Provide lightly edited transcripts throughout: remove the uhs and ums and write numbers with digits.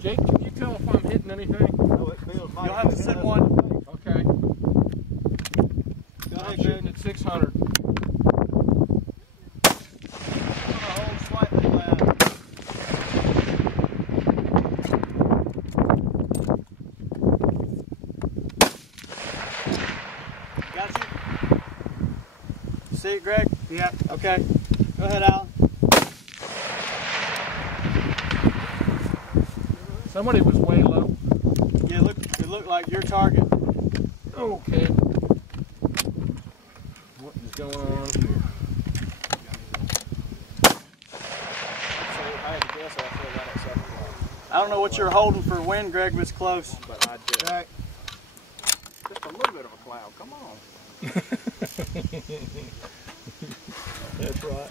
Jake, can you tell if I'm hitting anything? No, it feels You'll have to send one. Okay. Go I'm ahead, shooting Greg. at 600. Hold slightly loud. Got you? See it, Greg? Yeah. Okay. Go ahead, Alan. Somebody was way low. Yeah, it looked like your target. Okay. What is going on here? I don't know what you're holding for wind, Greg, but it's close. But I did. Right. Just a little bit of a cloud. Come on. That's right.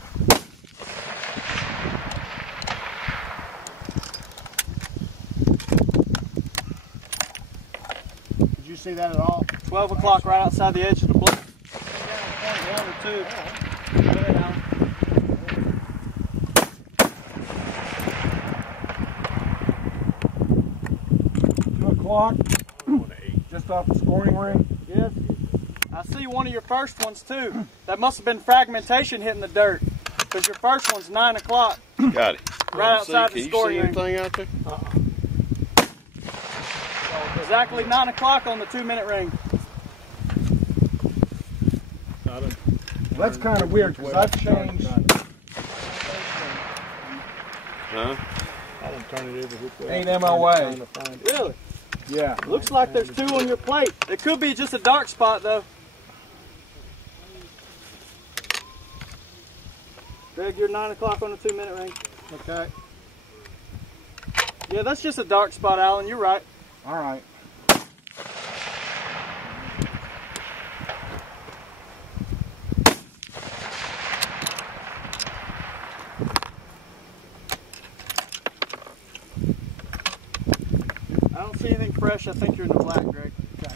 Did you see that at all? 12 o'clock right outside the edge of the block. One or two. Go ahead, Alan. 2 o'clock. Just off the scoring ring. Yes. I see one of your first ones too. That must have been fragmentation hitting the dirt. Because your first one's 9 o'clock. Got it. Right outside the scoring ring. Anything out there? Exactly 9 o'clock on the 2-minute ring. That's kind of weird because I've changed. Huh? I don't turn it over. Ain't MOA. Really? Yeah. Looks like there's 2 on your plate. It could be just a dark spot though. Greg, you're 9 o'clock on the 2-minute ring. Okay. Yeah, that's just a dark spot, Alan. You're right. All right. I don't see anything fresh. I think you're in the black, Greg. Okay.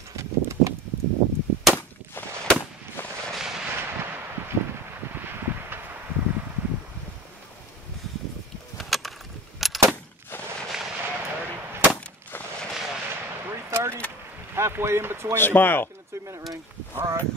.330, halfway in between. Smile. In the 2-minute ring. All right.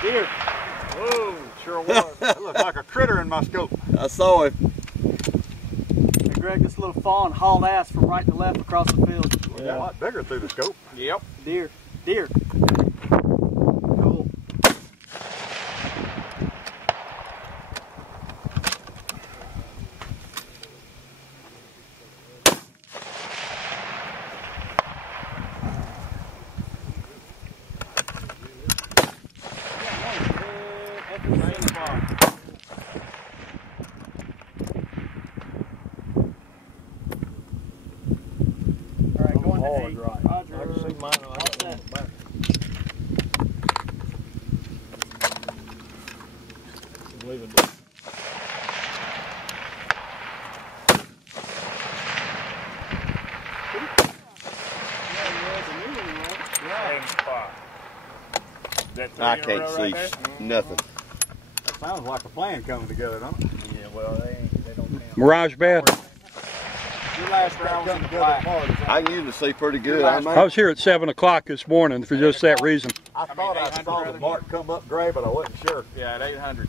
Deer. Whoa, sure was. That looked like a critter in my scope. I saw it. Hey, Greg, this little fawn hauled ass from right to left across the field. Yeah. A lot bigger through the scope. Yep. Deer. Deer. Cool. Alright, going to 8. Right. Roger. I can see mine. I got one back. Leave it. I can't see nothing. That sounds like a plan coming together, don't it? Yeah, well, they don't count. Mirage bad. Your last round was in the black. I can usually see pretty good. I was here at 7 o'clock this morning for just that reason. I thought I saw the mark come up gray, but I wasn't sure. Yeah, at 800.